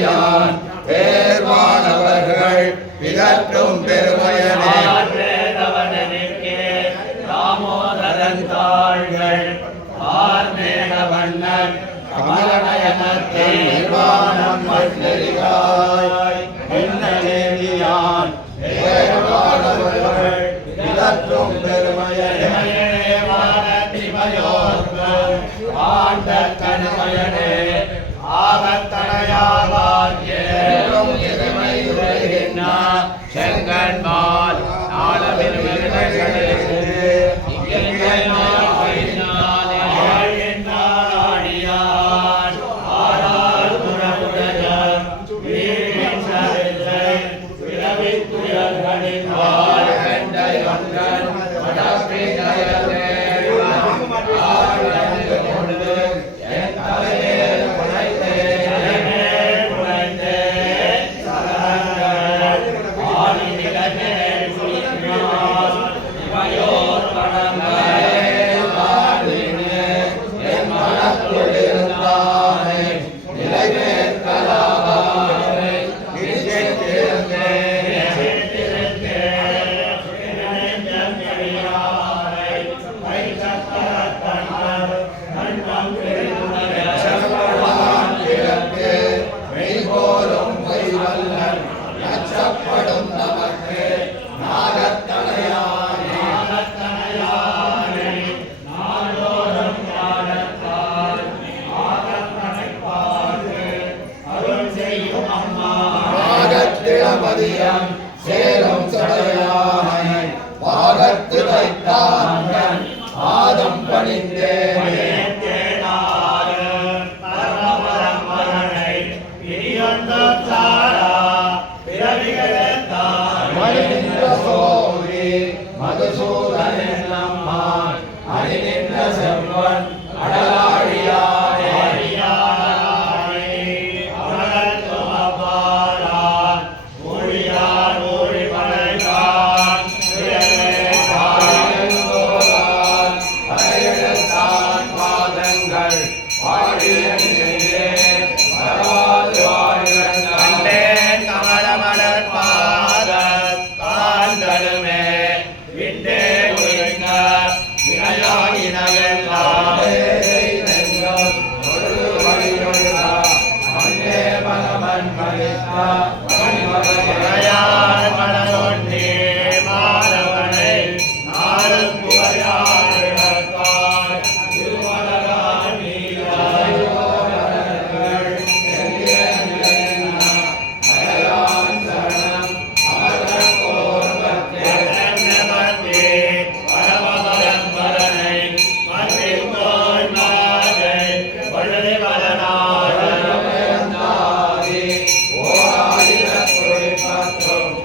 நெல்லியான் பேர்வானவர்கள் விதற்றும் பெருமையனே தாமோதரன் தாள்கள் ஆர்மேகவண்ணன் கமலநயனத்தை நிர்வாணம் மன்னரிகாய் நெல்லியான் பேர்வானவர்கள் விதற்றும் பெருமையனே ஆண்ட கணவயனே ஆகத்தனையாவான் ஏறும் இறைமை உரைகின்றார் செங்கன்மால் நாளவில் சேலம் சடையானை பாகத்து வைத்தான் ஆதம் பணிந்தேனே மதுசூதன் நம்மான் அணிநின்ற செல்வன் அடலாழியானே Oh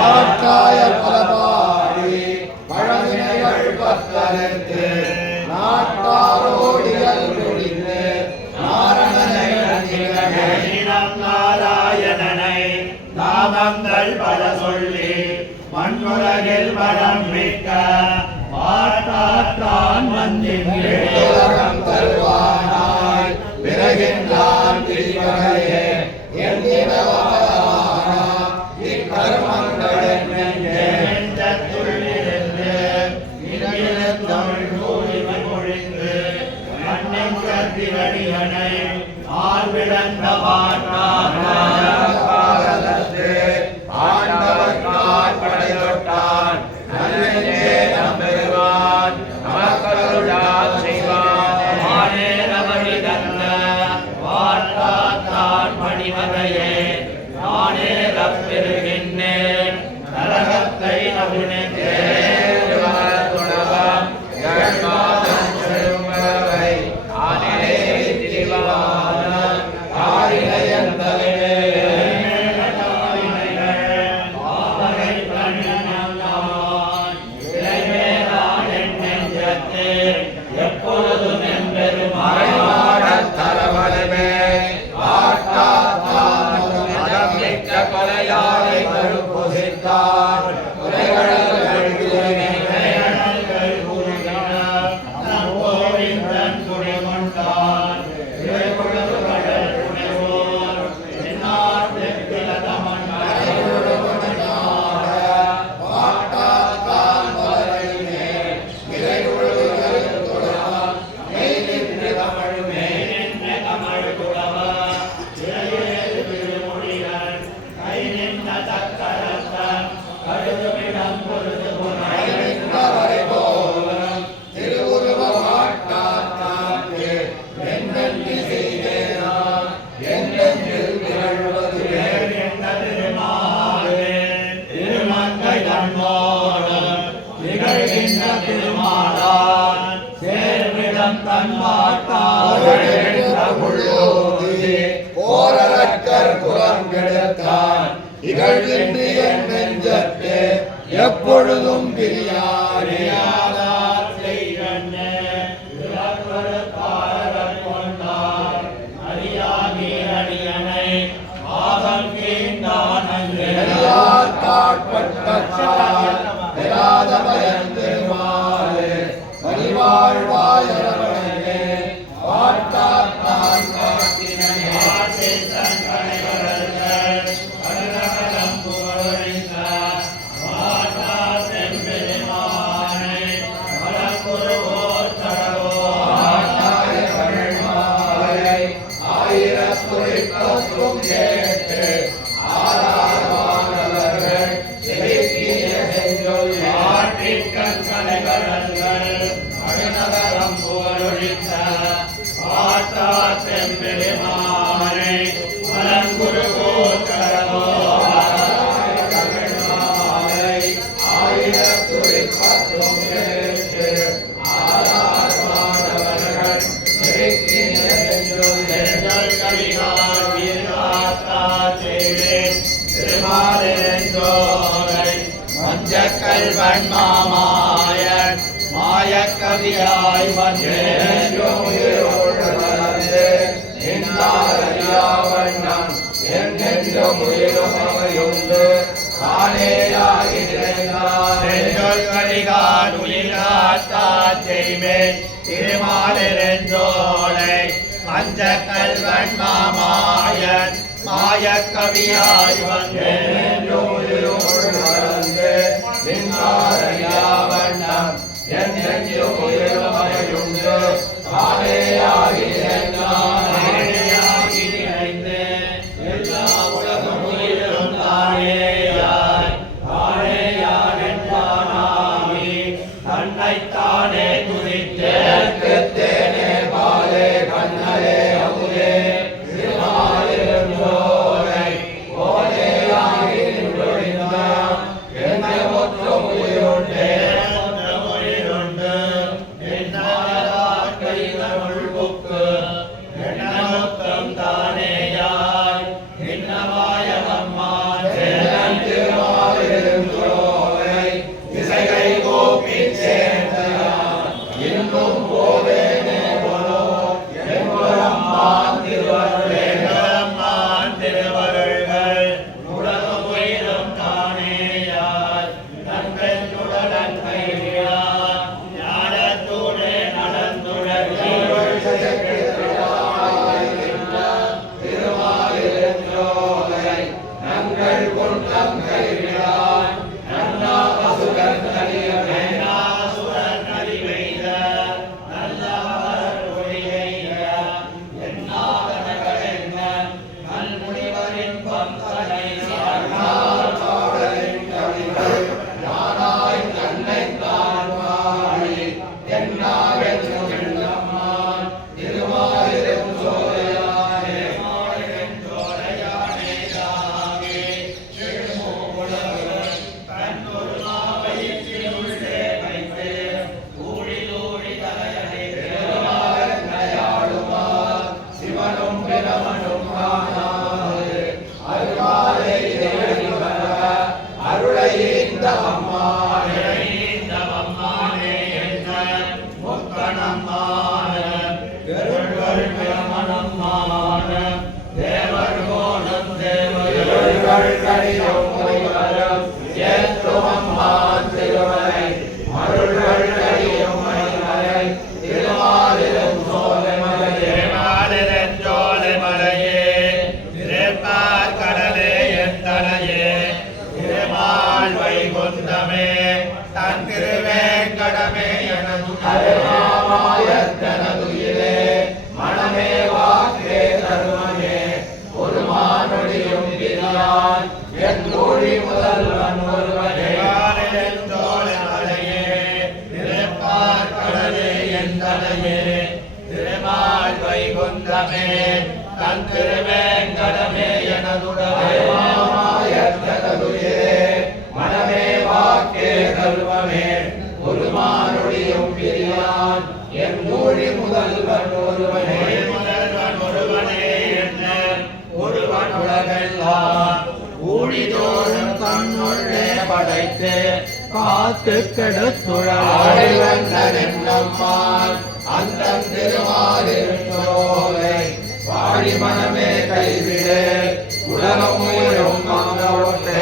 ஆற்றாய பலபாடி பழவினைகள் பத்தறுத்து நாட்டாரோடிகள் முடிந்து நாராயணனை நாமங்கள் பல சொல்லி மண்ணுலகில் வரம் மிக்க பாட்டாற்றான் உலகம் தருவானாய் பிறகின்றான் திரிவகையே நெஞ்சத்துள்ளிருந்து தமிழ் கூலிமை மொழிந்து மண்ணின் கத்திரடியனை ஆழ்விழந்த பாட்டாரத்து ஆண்டவன் படை தொட்டான் நல்லெஞ்சே நம்பெறுவான் நமக்கருளால் செய்வான் ஆனேரவழி தந்த வாட்டாத்தான் மணிவகையே நானே ரப்பெருகின்றேன் நரகத்தை அபிநேற்றேன் எப்பொழுதும் கொலையாளை மறுபொசித்தார் போரக்கர் குலம் கெடுத்தான் இகழ்கின்றி என் நெஞ்சத்து எப்பொழுதும் பிரியாரே கல்வன் மாமாயன் மாயக்கவியாய் வந்தேன் வண்ணம் என்றென்றும் உயிரும் அவையுண்டு தானேயாகி செஞ்சொல் கலிகான் உயிராத்தா செய்வேன் திருமாலிருந்தோளை பஞ்ச கல்வன் மாமாயன் மாயக்கவியாய் வந்தேன் வண்ணம் என்றென்றும் உயிரும் அவையுண்டு தானேயாகி தன்னைத்தானே துதித்தே தேனே பாலே கண்ணலே அமுதே திருமாலிருந்தோரை போலேயாகி நின்றொழிந்தான் என்ற மொத்தம் உயிருண்டே என்ன கைதமுள்ள நிறைந்தவம்மானே என்ற முக்கணம்மான கருள்கள் பிரமணமான தேவர் கோணம் தேவர் கடிதம் மொழிவரம் ஏற்றுமம்மான் திருமலை மருள்கள் கடிதம் மலை திருமாலிரும் சோலை மலையே திருமாலிருஞ்சோலை மலையே திருப்பார் கடலே எந்தனையே திருமால் வைகுந்தமே தன் திருவேங்கடமே எனது அருமாமாயத்தனதுயிலே மனமே வாக்கே தருமனே ஒரு மானொடியும் பிரியான் என் மொழி முதல்வன் ஒருவனே திருமாலிருஞ்சோலை மலையே திருப்பார் கடலே எந்தனையே திருமால் வைகுந்தமே தன் திருவேங்கடமே எனதுடவே அருமாமாயத்தனதுயிலே மனமே வாக்கே தருமனே ஒரு மானொடியும் பிரியான் என் மொழி முதல்வன் ஒருவனே முதல்வன் ஒருவனே என்ன ஒருவன் உலகெல்லாம் ஊழிதோறும் தன்னுள்ளே படைத்து காத்து கெடுத்துழாடிவன் நம்மால் அந்த திருமாலிருஞ்சோலை வாழி மனமே கைவிடு உலகம் உயிரும் மங்களோட்டே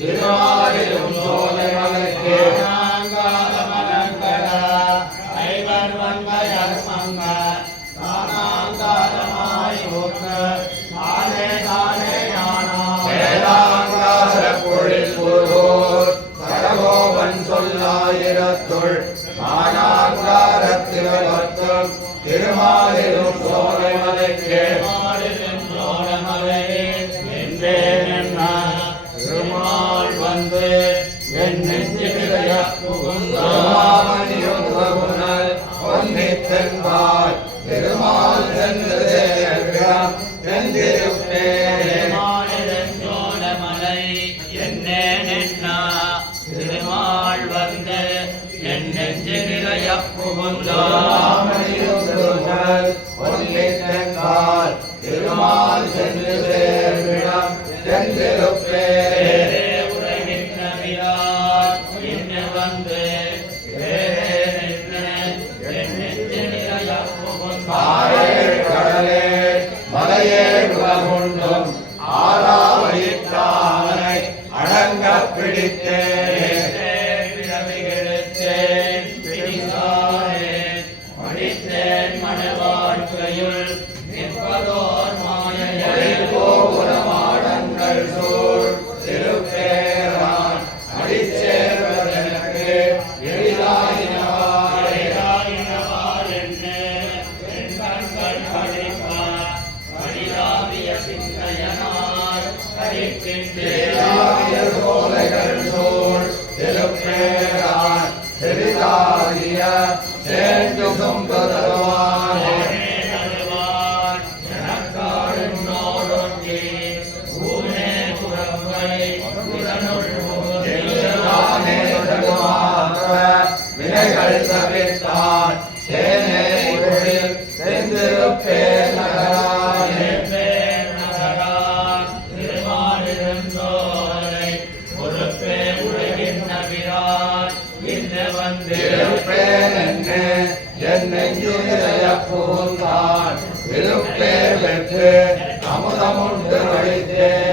திருமாலிரும் சோலை மலைக்கே வேளாங்கார பொழில் புருவோர் சடகோபன் சொல்லாயிரத்துள் மானாங்காரத்திலும் திருமாலிரும் சோலை மலைக்கே திருமால் வந்து என் நெஞ்சிலைய திருமாமணியும் உறவுணர் பொன்னித்தென்பால் திருமால் சென்றதே தென்திருப்பே மலை என்னே நின்னா திருமால் வந்து என் நெஞ்சு நிறைய திருமாமணியும் உறவுணர் பொன்னித்தென்பால் திருமால் சென்று சேர்விடம் தென்திருப்பே கடலே மலையே உலகுண்டும் ஆறாவயிற்றானை அடங்க பிடித்தேன் மனவாழ்க்கையுள் நிற்பதோர் மாடங்கள் சூழ் திருப்பேரான் அடிச்சேர்வதற்கு எளிதாயினவாய் சோலைகள் சூழ் திருப்பேரான் எளிதாகிய சேர்ந்து சொம்பதவானே வினைகள் தவிர்த்தான் தேனே உயிரில் செந்திருப்பேன் நகரானே திருப்பேன் என்று என் நெஞ்சுடைய புகுந்தான் விருப்பேர் பெற்று அமுதமுண்டு வழித்தேன்